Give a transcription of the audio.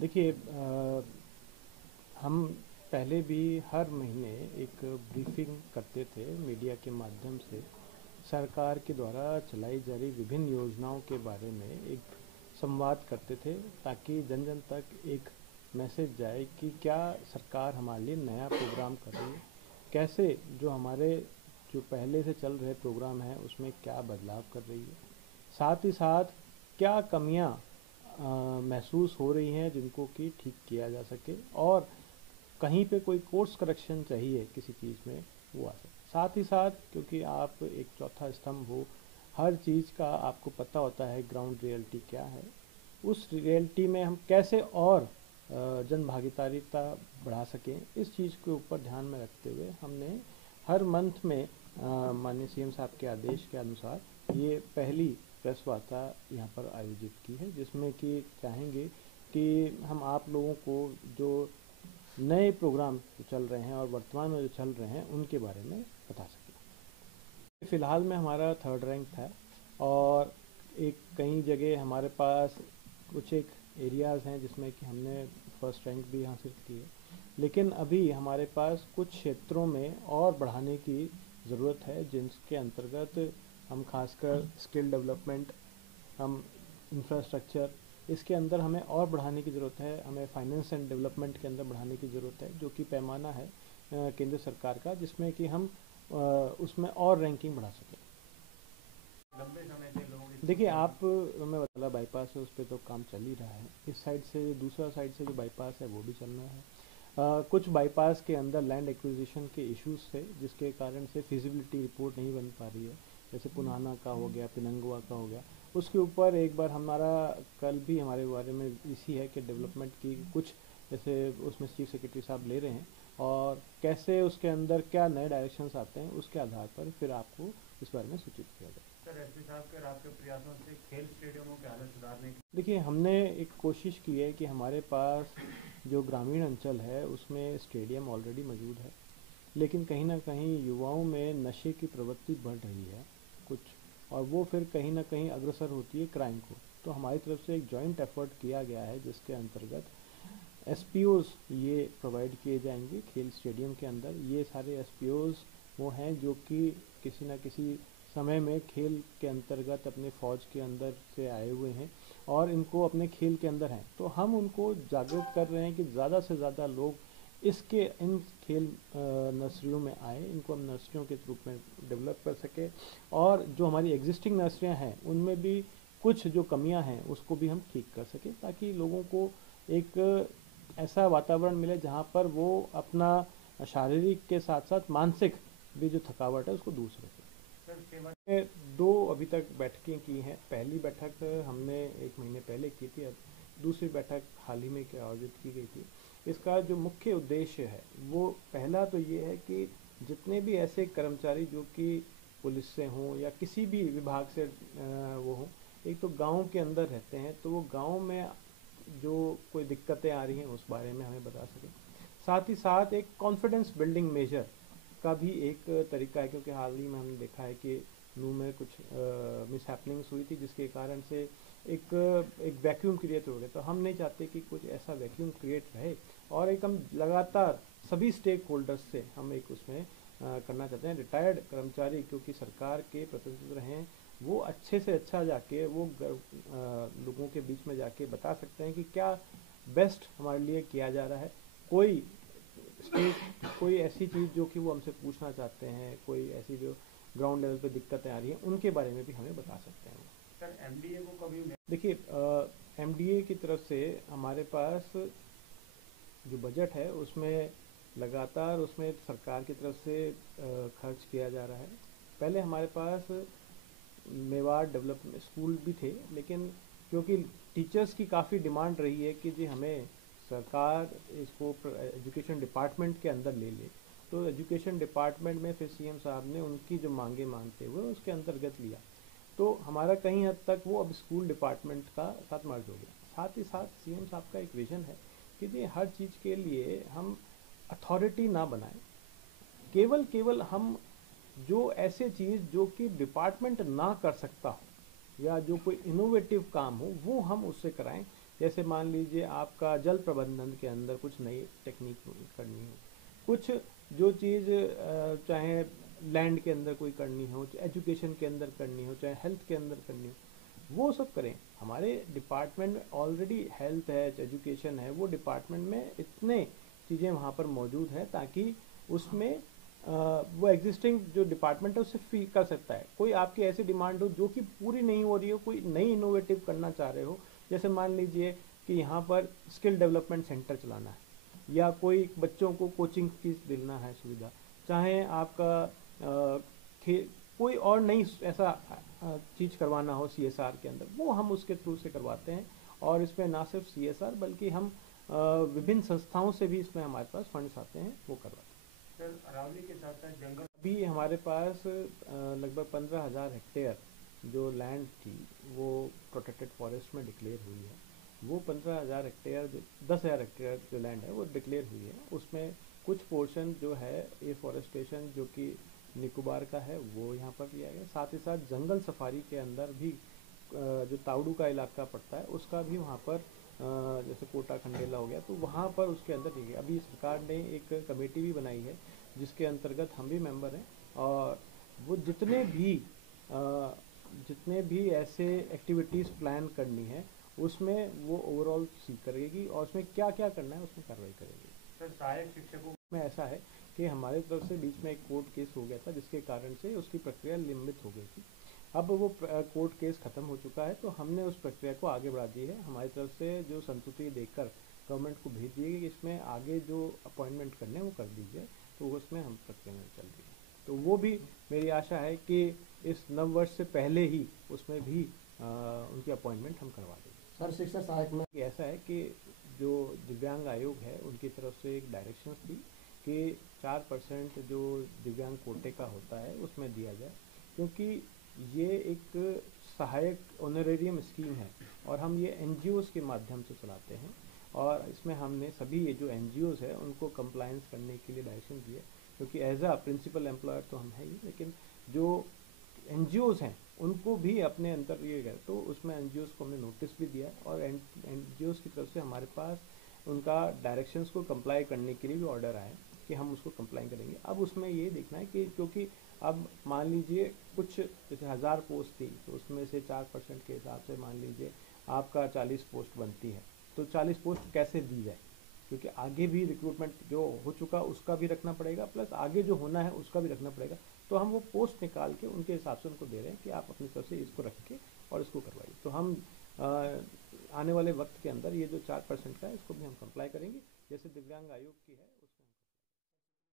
देखिए हम पहले भी हर महीने एक ब्रीफिंग करते थे मीडिया के माध्यम से सरकार के द्वारा चलाई जा रही विभिन्न योजनाओं के बारे में एक संवाद करते थे ताकि जन जन तक एक मैसेज जाए कि क्या सरकार हमारे लिए नया प्रोग्राम कर रही है, कैसे जो हमारे जो पहले से चल रहे प्रोग्राम हैं उसमें क्या बदलाव कर रही है, साथ ही साथ क्या कमियां महसूस हो रही हैं जिनको कि ठीक किया जा सके, और कहीं पे कोई कोर्स करेक्शन चाहिए किसी चीज़ में वो आ सके। साथ ही साथ क्योंकि आप एक चौथा स्तंभ हो, हर चीज़ का आपको पता होता है ग्राउंड रियलिटी क्या है, उस रियलिटी में हम कैसे और जन भागीदारीता बढ़ा सकें, इस चीज़ के ऊपर ध्यान में रखते हुए हमने हर मंथ में माननीय सीएम साहब के आदेश के अनुसार ये पहली प्रेस वार्ता यहाँ पर आयोजित की है, जिसमें कि चाहेंगे कि हम आप लोगों को जो नए प्रोग्राम जो चल रहे हैं और वर्तमान में जो चल रहे हैं उनके बारे में बता सकें। फ़िलहाल में हमारा थर्ड रैंक था, और एक कई जगह हमारे पास कुछ एक एरियाज़ हैं जिसमें कि हमने फर्स्ट रैंक भी हासिल की है, लेकिन अभी हमारे पास कुछ क्षेत्रों में और बढ़ाने की ज़रूरत है, जिसके अंतर्गत हम खासकर स्किल डेवलपमेंट, हम इंफ्रास्ट्रक्चर, इसके अंदर हमें और बढ़ाने की ज़रूरत है, हमें फाइनेंस एंड डेवलपमेंट के अंदर बढ़ाने की ज़रूरत है, जो कि पैमाना है केंद्र सरकार का, जिसमें कि हम उसमें और रैंकिंग बढ़ा सकें। लंबे समय से लोग इस देखिए मुद्दे आप, मैं बता बाईपास है उस पर तो काम चल ही रहा है, इस साइड से दूसरा साइड से जो बाईपास है वो भी चल रहा है। कुछ बाईपास के अंदर लैंड एक्विजिशन के इश्यूज थे जिसके कारण से फिजिबिलिटी रिपोर्ट नहीं बन पा रही है, जैसे पुनाना का हो गया, पिनंगवा का हो गया। उसके ऊपर एक बार हमारा कल भी हमारे बारे में इसी है कि डेवलपमेंट की कुछ, जैसे उसमें चीफ सेक्रेटरी साहब ले रहे हैं, और कैसे उसके अंदर क्या नए डायरेक्शंस आते हैं उसके आधार पर फिर आपको इस बारे में सूचित किया जाए। सर एसपी साहब के और आपके प्रयासों से खेल स्टेडियमों की हालत सुधारने की। देखिए हमने एक कोशिश की है कि हमारे पास जो ग्रामीण अंचल है उसमें स्टेडियम ऑलरेडी मौजूद है, लेकिन कहीं ना कहीं युवाओं में नशे की प्रवृत्ति बढ़ रही है कुछ, और वो फिर कहीं ना कहीं अग्रसर होती है क्राइम को। तो हमारी तरफ से एक जॉइंट एफर्ट किया गया है जिसके अंतर्गत एसपीओज ये प्रोवाइड किए जाएंगे खेल स्टेडियम के अंदर। ये सारे एसपीओज वो हैं जो कि किसी न किसी समय में खेल के अंतर्गत अपने फौज के अंदर से आए हुए हैं और इनको अपने खेल के अंदर हैं, तो हम उनको जागरूक कर रहे हैं कि ज़्यादा से ज़्यादा लोग इसके इन खेल नर्सरियों में आए, इनको हम नर्सरियों के रूप में डेवलप कर सके, और जो हमारी एग्जिस्टिंग नर्सरियाँ हैं उनमें भी कुछ जो कमियां हैं उसको भी हम ठीक कर सकें, ताकि लोगों को एक ऐसा वातावरण मिले जहाँ पर वो अपना शारीरिक के साथ साथ मानसिक भी जो थकावट है उसको दूर से रखें। सर सेवा। हमने दो अभी तक बैठकें की हैं। पहली बैठक हमने एक महीने पहले की थी, अब दूसरी बैठक हाल ही में के आयोजित की गई थी। इसका जो मुख्य उद्देश्य है वो पहला तो ये है कि जितने भी ऐसे कर्मचारी जो कि पुलिस से हों या किसी भी विभाग से वो हों, एक तो गांव के अंदर रहते हैं, तो वो गांव में जो कोई दिक्कतें आ रही हैं उस बारे में हमें बता सकें। साथ ही साथ एक कॉन्फिडेंस बिल्डिंग मेजर का भी एक तरीका है, क्योंकि हाल ही में हमने देखा है कि नू में कुछ मिसहैपनिंग्स हुई थी जिसके कारण से एक एक वैक्यूम क्रिएट हो गया। तो हम नहीं चाहते कि कुछ ऐसा वैक्यूम क्रिएट रहे, और एक हम लगातार सभी स्टेक होल्डर्स से हम एक उसमें करना चाहते हैं। रिटायर्ड कर्मचारी क्योंकि सरकार के प्रतिनिधित्व रहे हैं, वो अच्छे से अच्छा जाके वो लोगों के बीच में जाके बता सकते हैं कि क्या बेस्ट हमारे लिए किया जा रहा है। कोई स्टेट कोई ऐसी चीज़ जो कि वो हमसे पूछना चाहते हैं, कोई ऐसी जो ग्राउंड लेवल पे दिक्कतें आ रही हैं उनके बारे में भी हमें बता सकते हैं। सर एमडीए को कभी देखिए एमडीए की तरफ से हमारे पास जो बजट है उसमें लगातार उसमें सरकार की तरफ से खर्च किया जा रहा है। पहले हमारे पास मेवाड़ डेवलपमेंट स्कूल भी थे, लेकिन क्योंकि टीचर्स की काफ़ी डिमांड रही है कि जी हमें सरकार इसको एजुकेशन डिपार्टमेंट के अंदर ले ले, तो एजुकेशन डिपार्टमेंट में फिर सीएम साहब ने उनकी जो मांगे मानते हुए उसके अंतर्गत लिया, तो हमारा कहीं हद तक वो अब स्कूल डिपार्टमेंट का साथ मर्ज हो गया। साथ ही साथ सीएम साहब का एक विजन है कि जी हर चीज़ के लिए हम अथॉरिटी ना बनाएं, केवल केवल हम जो ऐसे चीज़ जो कि डिपार्टमेंट ना कर सकता हो या जो कोई इनोवेटिव काम हो वो हम उससे कराएं, जैसे मान लीजिए आपका जल प्रबंधन के अंदर कुछ नई टेक्निक करनी हो, कुछ जो चीज़ चाहे लैंड के अंदर कोई करनी हो, चाहे एजुकेशन के अंदर करनी हो, चाहे हेल्थ के अंदर करनी हो, वो सब करें। हमारे डिपार्टमेंट में ऑलरेडी हेल्थ है, एजुकेशन है, वो डिपार्टमेंट में इतने चीज़ें वहाँ पर मौजूद हैं ताकि उसमें वो एग्जिस्टिंग जो डिपार्टमेंट है उससे फ्री कर सकता है। कोई आपकी ऐसी डिमांड हो जो कि पूरी नहीं हो रही हो, कोई नई इनोवेटिव करना चाह रहे हो, जैसे मान लीजिए कि यहाँ पर स्किल डेवलपमेंट सेंटर चलाना है, या कोई बच्चों को कोचिंग की देना है सुविधा, चाहे आपका अ, कोई और नई ऐसा चीज़ करवाना हो सीएसआर के अंदर, वो हम उसके थ्रू से करवाते हैं। और इसमें ना सिर्फ सीएसआर बल्कि हम विभिन्न संस्थाओं से भी इसमें हमारे पास फंड्स आते हैं, वो करवाते हैं। सर अरावली के साथ साथ जंगल अभी हमारे पास लगभग 15,000 हेक्टेयर जो लैंड थी वो प्रोटेक्टेड फॉरेस्ट में डिक्लेयर हुई है। वो 15,000 हेक्टेयर 10,000 हेक्टेयर जो लैंड है वो डिक्लेयर हुई है। उसमें कुछ पोर्शन जो है एफॉरेस्टेशन जो कि निकोबार का है वो यहाँ पर लिया गया, साथ ही साथ जंगल सफारी के अंदर भी जो तावड़ू का इलाका पड़ता है उसका भी वहाँ पर जैसे कोटा खंडेला हो गया, तो वहाँ पर उसके अंदर ठीक है। अभी सरकार ने एक कमेटी भी बनाई है जिसके अंतर्गत हम भी मेंबर हैं, और वो जितने भी ऐसे एक्टिविटीज़ प्लान करनी है उसमें वो ओवरऑल सी करेगी और उसमें क्या क्या करना है उसमें कार्रवाई करेगी। सर सहायक शिक्षकों में ऐसा है कि हमारी तरफ से बीच में एक कोर्ट केस हो गया था जिसके कारण से उसकी प्रक्रिया लंबित हो गई थी। अब वो कोर्ट केस खत्म हो चुका है, तो हमने उस प्रक्रिया को आगे बढ़ा दी है। हमारी तरफ से जो संस्तुति देकर गवर्नमेंट को भेज दिए कि इसमें आगे जो अपॉइंटमेंट करने वो कर दीजिए, तो उसमें हम प्रक्रिया में चल रही है। तो वो भी मेरी आशा है कि इस नव वर्ष से पहले ही उसमें भी उनकी अपॉइंटमेंट हम करवा देंगे। सर शिक्षा सहायक में ऐसा है कि जो दिव्यांग आयोग है उनकी तरफ से एक डायरेक्शन थी कि 4% जो दिव्यांग कोटे का होता है उसमें दिया जाए, क्योंकि ये एक सहायक ऑनरेरियम स्कीम है और हम ये एनजीओज़ के माध्यम से चलाते हैं। और इसमें हमने सभी ये जो एनजीओज़ है उनको कंप्लायंस करने के लिए डायरेक्शन दिए, क्योंकि एज अ प्रिंसिपल एम्प्लॉयर तो हम हैं ही, लेकिन जो एनजीओज़ हैं उनको भी अपने अंदर लिए गए, तो उसमें एनजीओज़ को हमने नोटिस भी दिया और एनजीओज़ की तरफ से हमारे पास उनका डायरेक्शंस को कंप्लाई करने के लिए भी ऑर्डर आए कि हम उसको कंप्लाई करेंगे। अब उसमें ये देखना है कि क्योंकि अब मान लीजिए कुछ जैसे 1000 पोस्ट थी तो उसमें से 4% के हिसाब से मान लीजिए आपका 40 पोस्ट बनती है, तो 40 पोस्ट कैसे दी जाए, क्योंकि आगे भी रिक्रूटमेंट जो हो चुका उसका भी रखना पड़ेगा, प्लस आगे जो होना है उसका भी रखना पड़ेगा। तो हम वो पोस्ट निकाल के उनके हिसाब से उनको दे रहे हैं कि आप अपनी तरफ से इसको रख के और इसको करवाइए। तो हम आने वाले वक्त के अंदर ये जो 4% का है इसको भी हम कंप्लाई करेंगे, जैसे दिव्यांग आयोग की है।